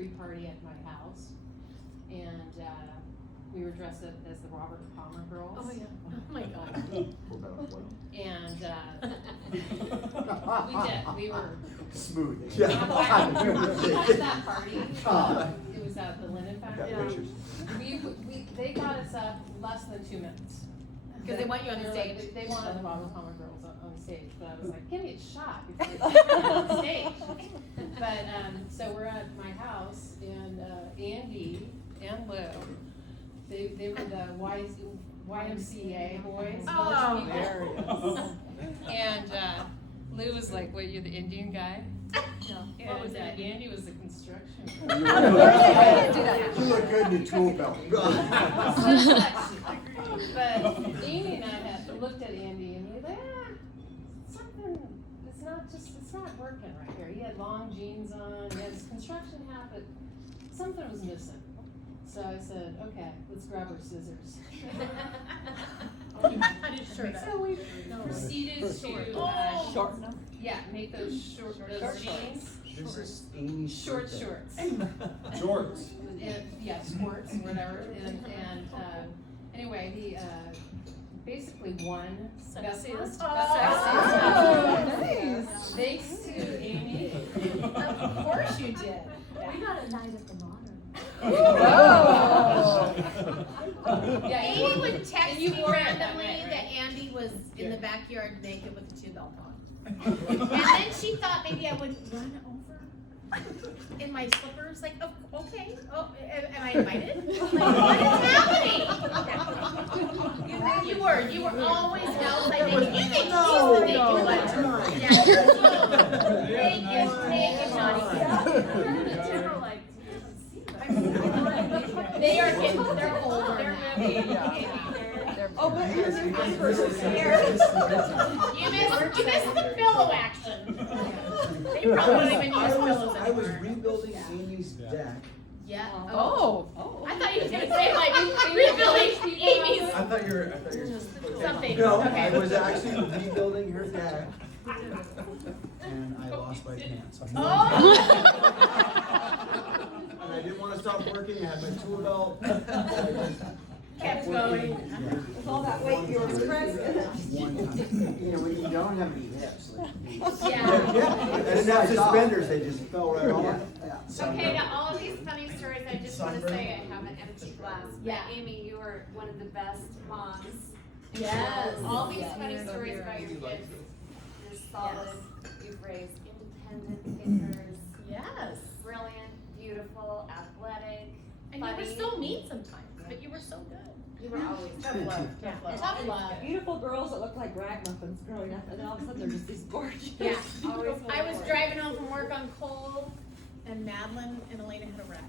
pre-party at my house, and we were dressed up as the Robert Palmer girls. Oh yeah. Oh my God. And we were Smooth. we had that party. It was at the Linen Factory. They got us up less than 2 minutes. Because they want you on the They're like, stage. they wanted the Robert Palmer girls on stage, but I was like, give me a shot before you're on the stage. But so we're at my house, and Andy and Lou, they were the YMCA boys. Oh, there And Lou was like, "What? You're the Indian guy?" No. What was that? Andy was the construction. You look good in the tool belt. But Amy and I had looked at Andy and we were like, something, it's not working right here. He had long jeans on, he had his construction hat, but something was missing. So I said, okay, let's grab our scissors. Cut his shirt up. So we proceeded to, Shorten them. yeah, make those those jeans, This is Amy's short birthday. shorts. Jorts. Yeah, sports, whatever, and anyway, he basically won Sexiest. best Oh, sexiest. Thanks to Amy. Of course you did. We got a night at the Modern. Yeah, Amy would text and you me wore it that randomly night, right? that Andy was in the backyard naked with a 2 belt on. And then she thought maybe I would run over in my slippers, like, oh, okay, oh, am I invited? Like, what is happening? You were always outside naked. You think she's the naked one. Yeah. Naked, naughty. They are getting, they're older. Oh, but He is- he is- You missed the pillow action. They probably don't even use pillows I was anymore. rebuilding Amy's deck. Yeah. Oh. I thought you were gonna say like rebuilding Amy's I thought you were something. No, Okay. I was actually rebuilding her deck. And I lost my pants. And I didn't want to stop working, I had my tool belt. I just Kept working. going. Yeah. With all that weight, you were president. One time. You know, when you don't have any hips, like. Yeah. Yeah, I didn't have suspenders, they just fell right off. Okay, to all of these funny stories, I just want to say I have an empty glass. But Yeah. Amy, you are one of the best moms. Yes. All these Yeah. funny stories about your kids. You're solid. You've raised independent thinkers. Yes. Brilliant, beautiful, athletic, And you were funny. so mean sometimes, but you were so good. You were always Tough love. Tough love. Tough love. Beautiful girls that look like ragamuffins growing up, and then all of a sudden they're just these gorgeous. Yeah. Always I was driving home from work on Cole, and Madeline and Elena had a wreck,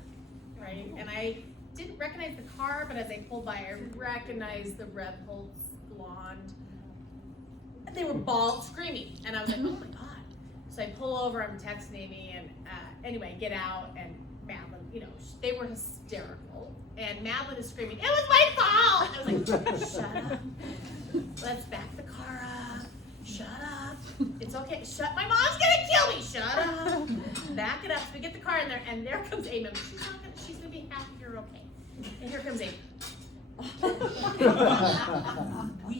right? And I didn't recognize the car, but as I pulled by, I recognized the Red Holtz blonde. And they were bald, screaming, and I was like, oh my god. So I pull over, I'm texting Amy, and anyway, get out, and Madeline, you know, they were hysterical. And Madeline is screaming, it was my fault! I was like, shut up. Let's back the car up. Shut up. It's okay. Shut. My mom's gonna kill me. Shut up. Back it up. So we get the car in there, and there comes Amy. She's gonna be happy you're okay. And here comes Amy. We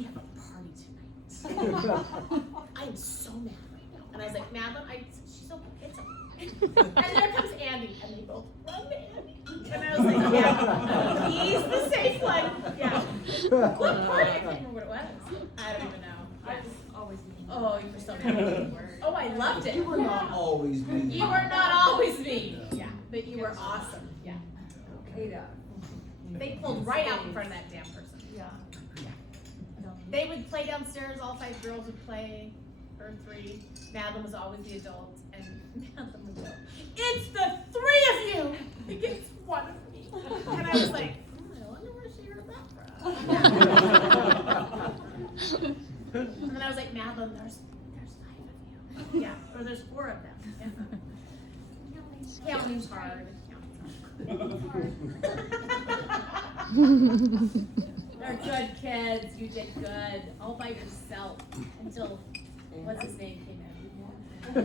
have a party tonight. I am so mad right now. And I was like, Madeline, she's okay. It's okay. And there comes Andy, and they both run to Andy. And I was like, yeah, he's the safe one. Yeah. What party? I can't remember what it was. I don't even know. I was always mean. Oh, you were so mean. Oh, I loved it. You were not always mean. You were not always mean. Yeah, but you were awesome. Yeah. Okay, They pulled right out in front of that damn person. Yeah. They would play downstairs, all 5 girls would play, or 3. Madeline was always the adult, and Madeline would go, it's the 3 of you against 1 of me. And I was like, I wonder where she heard that from. And then I was like, Madeline, there's 5 of you. Yeah, or there's 4 of them. Yeah. Counting's hard. They're good kids. You did good. All by yourself until what's his name came in.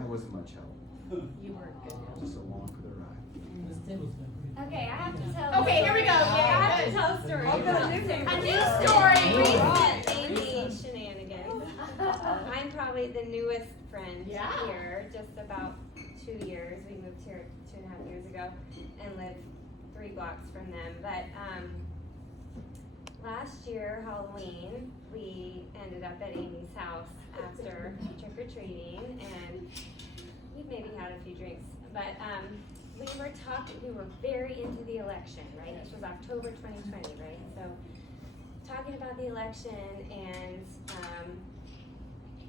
I wasn't much help. You were good. Just along for the ride. Okay, I have to tell. Okay, here we go. I have Yeah, to tell a story. Oh, good. a new story. Recent Amy shenanigans. I'm probably the newest friend Yeah. here, just about 2 years. We moved here 2.5 years ago and live 3 blocks from them. But last year, Halloween, we ended up at Amy's house after trick-or-treating, and we maybe had a few drinks. But we were very into the election, right? This was October 2020, right? So talking about the election, and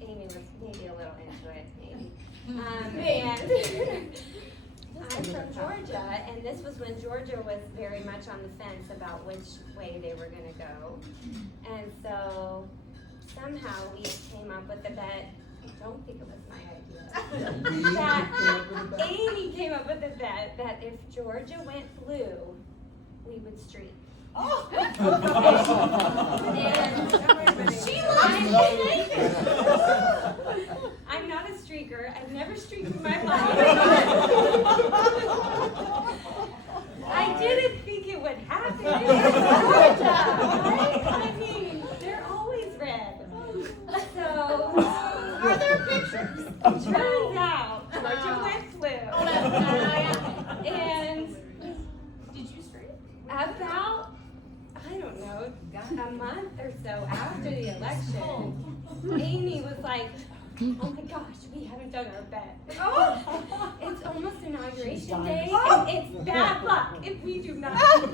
Amy was maybe a little into it, maybe. And I'm from Georgia, and this was when Georgia was very much on the fence about which way they were gonna go. And so somehow we came up with the bet, I don't think it was my idea. That Amy came up with the bet that if Georgia went blue, we would streak. Oh. I'm not a streaker. I've never streaked in my life. I didn't think it would happen in Georgia, right? I mean, they're always red. So, Are there pictures? turns out Georgia went blue. Oh, that's And Did you streak? about, I don't know, a month or so after the election, Amy was like, oh my gosh, we haven't done our bet. Oh, it's almost inauguration day, and it's bad luck if we do not. What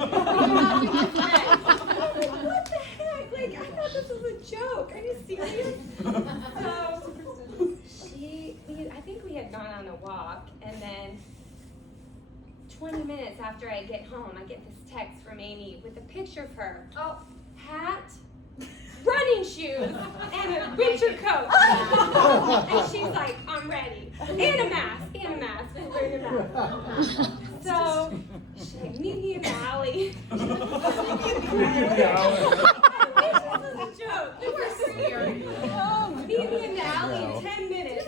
the heck? Like, I thought this was a joke. Are you serious? So, I think we had gone on a walk, and then 20 minutes after I get home, I get this text from Amy with a picture of her. Oh, hat, running shoes, and a winter coat. And she's like, I'm ready. And a mask. We're wearing a mask. So, she's like, meet me in the alley. I wish this was a joke. You were scared. Meet me in the alley in 10 minutes.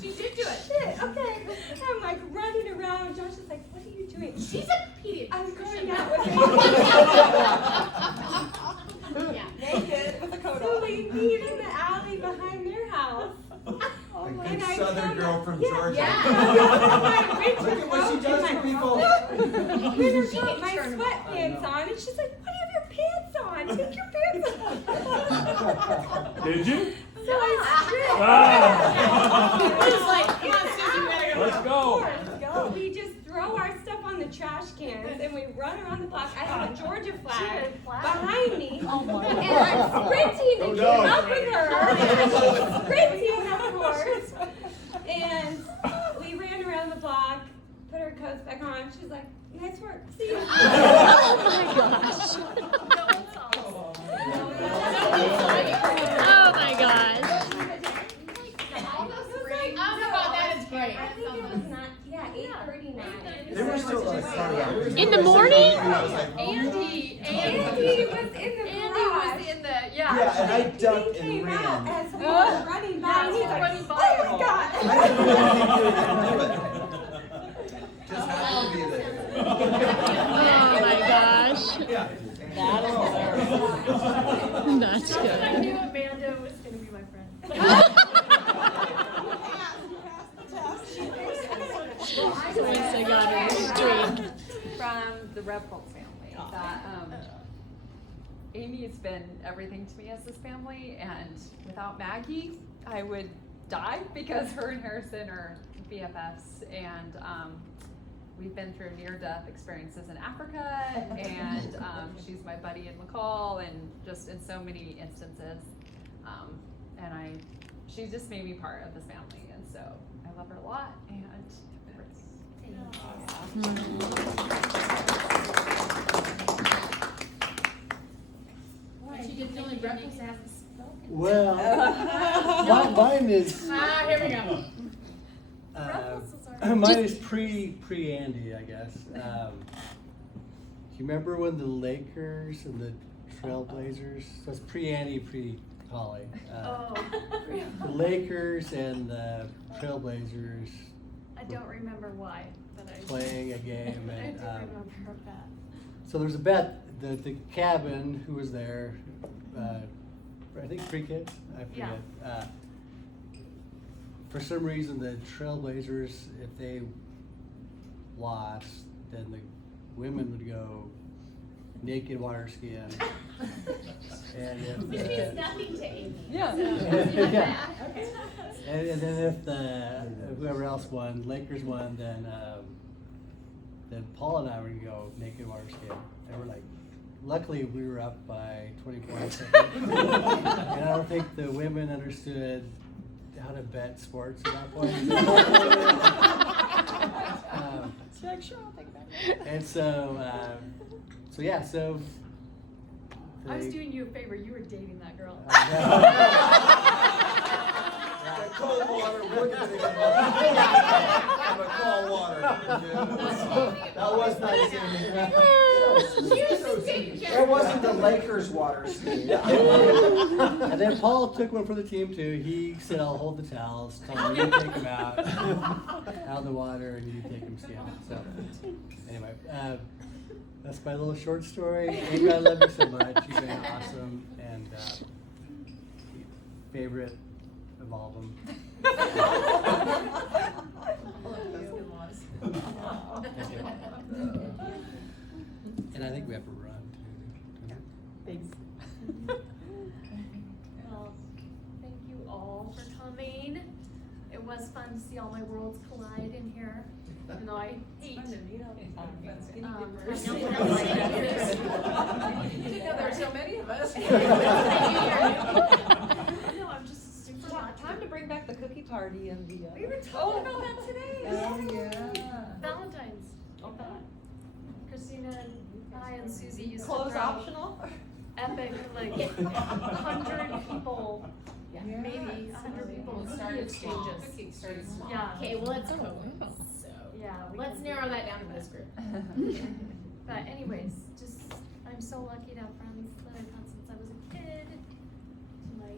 She did do it. Shit, okay. I'm like running around. Josh is like, what are you doing? She's a pediatrician. I'm going out with Yeah. Naked with a coat So on. we meet in the alley behind their house. A good And I southern come girl up- from yeah, Georgia. Yeah. Look at what she does to people. Winter coat, my sweatpants on, and she's like, "What do you have your pants on? Take your pants off." Did you? So I stripped. Ah. It was like, come on, Susie, we gotta go. Let's go. We just throw our stuff on the trash cans and we run around the block. I have a Georgia flag behind me. And I'm sprinting to keep up with her. Sprinting, of course. And we ran around the block, put our coats back on. She was like, nice work. See you. Oh my gosh. Oh my gosh. That is great. I think it was not, yeah, 8:39. They were still like party hours. In the morning? I was like, Andy Andy was in the Andy garage. was in the, yeah, and I ducked He and came out ran. as he was running by. And he's like, running by. oh my God. I didn't do anything to do it. Just happened to be there. Oh my gosh. Yeah. That's I good. knew Amanda was gonna be my friend. Lisa got her streak. From the Rebholz family, that Amy has been everything to me as this family, and without Maggie, I would die because her and Harrison are BFFs, and we've been through near-death experiences in Africa, and she's my buddy in McCall, and just in so many instances, and she's just made me part of this family, and so I love her a lot, and She did the only breakfast hasn't spoken. Well, mine is Here we go. mine is pre Andy, I guess. You remember when the Lakers and the Trailblazers? So it's pre Andy, pre Holly. The Lakers and the Trailblazers I don't remember why, but I. playing a game, I and do remember that. so there was a bet. The cabin who was there, I think 3 kids. I forget. For some reason, the Trailblazers, if they lost, then the women would go naked water skiing. And if Which means nothing to Amy. Yeah. Yeah. And then if whoever else won, Lakers won, then Paul and I were gonna go naked water skiing. And we're like, luckily we were up by 24 seconds. And I don't think the women understood how to bet sports at that point. And so yeah, so. I was doing you a favor, you were dating that girl. That cold water, we're gonna take a cold water. That was nice of me. It wasn't the Lakers water ski. And then Paul took one for the team too. He said, "I'll hold the towels. Tell me you take them out of the water, and you take them skiing." So, anyway, that's my little short story. Amy, I love you so much. You've been awesome, and favorite of all of them. And I think we have to run too. Thanks. Well, thank you all for coming. It was fun to see all my worlds collide in here. You know, I hate. Fun to meet all these I know Didn't know there were so many of us. No, I'm just super lucky. Time to bring back the cookie party and the. We were talking about that today. Oh, yeah. Valentine's. Okay. Christina and I and Susie used to Clothes throw optional? epic, like, 100 people, maybe 100 people Started cookie small. exchanges. Cookie started small. Yeah. Okay, well, let's go. So, Yeah. we let's can- narrow that down to this group. But anyways, just, I'm so lucky to have friends that I've had since I was a kid, to my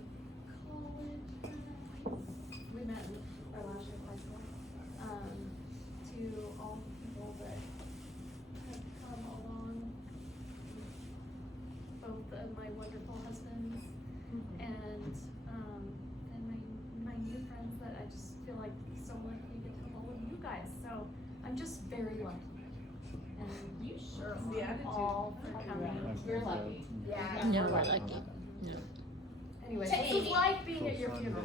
college friends, we met in our last year of high school, to all the people that have come along, both of my wonderful husbands, and my new friends that I just feel like so lucky to get to know all of you guys, so I'm just very lucky. And You sure thank you all for coming. You're lucky. Yeah. No, we're lucky. No. Anyways, To this is Amy. like being at your funeral.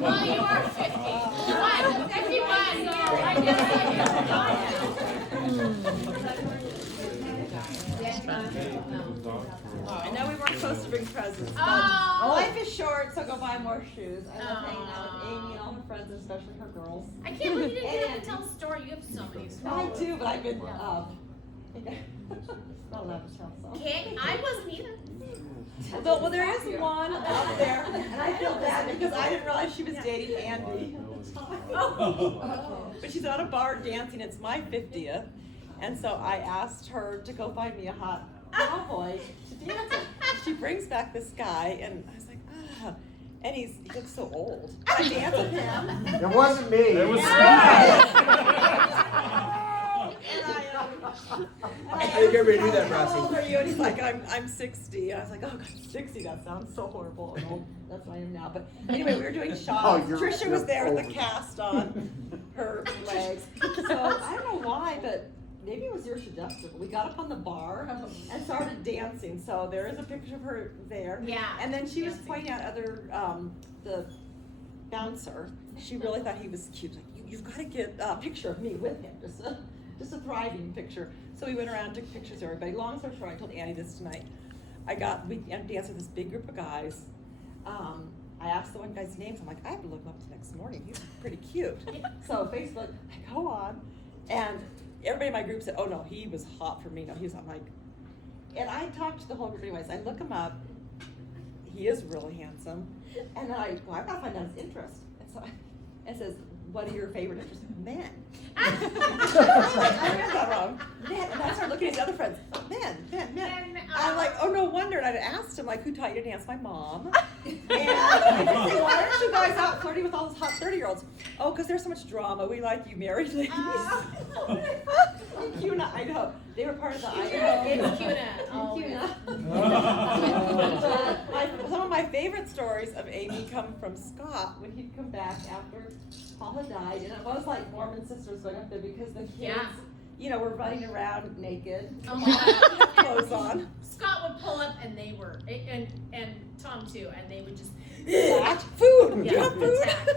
Well, you are 50. Come on, 51. I know we weren't supposed to bring presents, but Oh. life is short, so go buy more shoes. I love hanging out with Amy and all her friends, especially her girls. I can't believe you didn't have to tell the story. You have so many I stories. do, but I've been, not allowed to tell some. Okay, I wasn't either. Well, there is one out there, and I feel bad because I didn't realize she was dating Andy. But she's at a bar dancing, it's my 50th, and so I asked her to go find me a hot cowboy to dance with. She brings back this guy, and I was like, ah, and he looks so old. I dance with him. It wasn't me. It was Hey, get ready to do that, How old Rossi. are you? And he's like, I'm 60. I was like, oh God, 60, that sounds so horrible. And old. That's what I am now. But anyway, we were doing shots. you're- Trisha was you're there with the old. cast on her legs. So I don't know why, but maybe it was your suggestion. We got up on the bar and started dancing. So there is a picture of her there. Yeah. And then she was dancing. pointing out other, the bouncer. She really thought he was cute. Like, you've got to get a picture of me with him. Just a thriving picture. So we went around and took pictures of everybody. Long story short, I told Annie this tonight. We danced with this big group of guys. I asked the one guy's name, so I'm like, I have to look him up the next morning. He's pretty cute. So Facebook, I go on, and everybody in my group said, oh no, he was hot for me. No, he was hot. I'm like, and I talked to the whole group anyways. I look him up. He is really handsome. And then I go, I've got to find out his interest. And so it says what are your favorite interests? Men. I read that wrong. Men. And I started looking at his other friends. Men. I'm like, oh, no wonder. And I asked him, like, who taught you to dance? My mom. And I just say, why aren't you guys out flirting with all those hot 30-year-olds? Oh, because there's so much drama. We like you married ladies. In Kuna, Idaho. They were part of the Idaho. It's Kuna. Oh, Some of my favorite stories of Amy come from Scott when he'd come back after Paul had died, and it was like Mormon sisters going up there because the kids, Yeah. you know, were running around naked, Oh my God. clothes on. Scott would pull up and they were, and Tom too, and they would just. Food! Yeah, You have food? attack.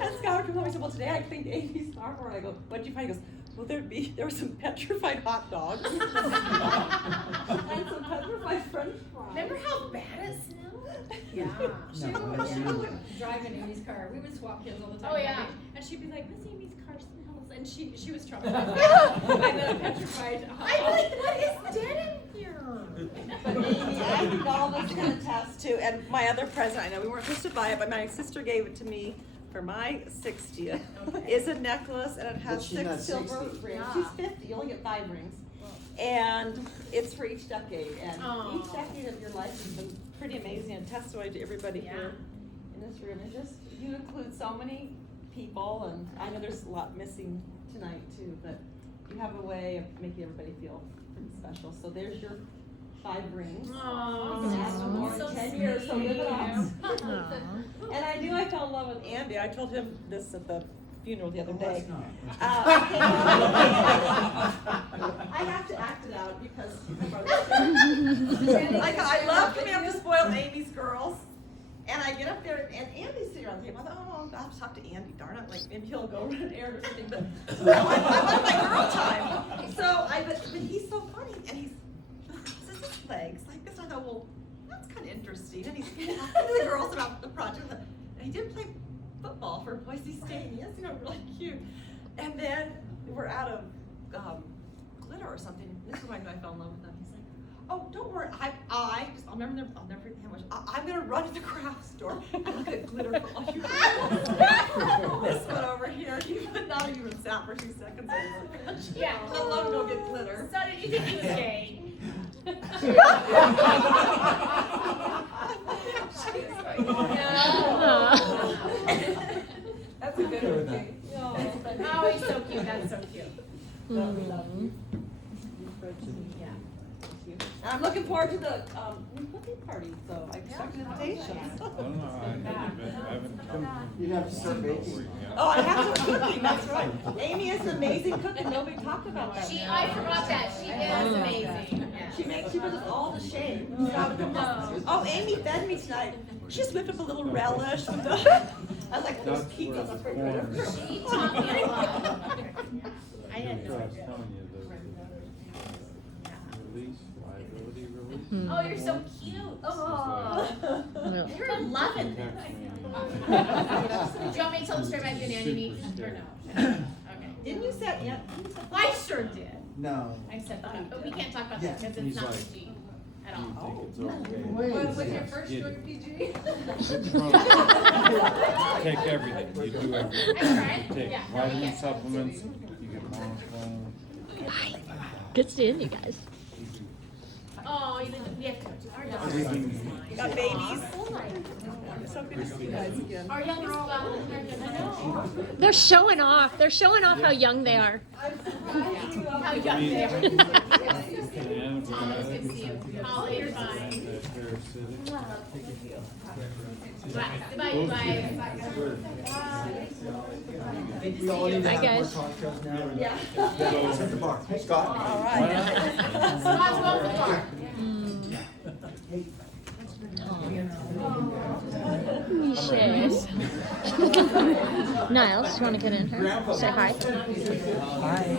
And Scott would come home and said, well, today I cleaned Amy's armor. And I go, what'd you find? He goes, well, there were some petrified hot dogs. And some petrified french fries. Remember how bad it smelled? Yeah. She No, would, that's she not. would drive in Amy's car. We would swap kids all the time. Oh, yeah. And she'd be like, Miss Amy's car smells. And she was traumatized by the petrified hot I'm dogs. like, what is dead in here? But Amy, I think all of us can attest to, and my other present, I know we weren't supposed to buy it, but my sister gave it to me for my 60th, is a necklace, and it has But she's not 6 silver 60. rings. Yeah. She's 50, you only get 5 rings. And it's for each decade, and Aw. each decade of your life has been pretty amazing, and testimony to everybody here in this room. And just, you include so many people, and I know there's a lot missing tonight too, but you have a way of making everybody feel pretty special. So there's your 5 rings. Aww. You can ask for more So in 10 years, so live it up. Aw. And I knew I fell in love with Andy. I told him this at the funeral the other Oh, day. that's not. I have to act it out because like I love coming up to spoil Amy's girls. And I get up there and Andy's sitting around the table. I thought, oh, I'll have to talk to Andy, darn it. Like maybe he'll go run an errand or something. But so I want my girl time. So but he's so funny and he's his legs like this. And I thought, well, that's kind of interesting. And he's talking to the girls about the project. And he did play football for Boise State. And he is, really cute. And then we're out of glitter or something. This is when I fell in love with him. He's like, oh, don't worry. I'll never forget how much. I'm gonna run to the craft store and get glitter for all you. This one over here, he would not even sat for 2 seconds. Yeah. Let alone go get glitter. So did you think he was gay? That's a good Okay with one. Oh, he's so cute. That's so cute. Well, we love you. Yeah. And I'm looking forward to the cooking party, so I expect an invitation. You'd have to start baking. Oh, I have to cooking, that's right. Amy is an amazing cook and nobody talked about that. I forgot that. She is amazing. Yeah. She puts us all to shame. Oh, Amy fed me tonight. She just whipped up a little relish with the, I was like, well, there's pizza on the refrigerator. She taught me a lot. I had no I was idea. telling you, the release, liability release. Oh, you're so cute. Oh, No. you're loving this. Text Do you want me to tell the story about you and Andy meet? Or no? Okay. Didn't you set, yeah? I sure did. No. I said that, but we can't talk about that because it's He's not like, PG at Do you all. think it's okay? Wait. Was your first joint PG? Take everything, you do everything. I tried. You take Yeah. vitamin supplements, you get monoclonal. Good seeing you guys. Oh, we have to. Our dog. You got babies? So good to see you guys again. Our youngest got. I know. They're showing off. They're showing off how young they are. How young they are. And Good to see you. Holly, you're fine. Bye. Goodbye, you guys. I think we all need to Hi, have more guys. cocktails now. Yeah. Let's hit the bar. Scott? All right. Scott's going to the bar. Cheers. Niles, you want to get in here? Say hi. Hi.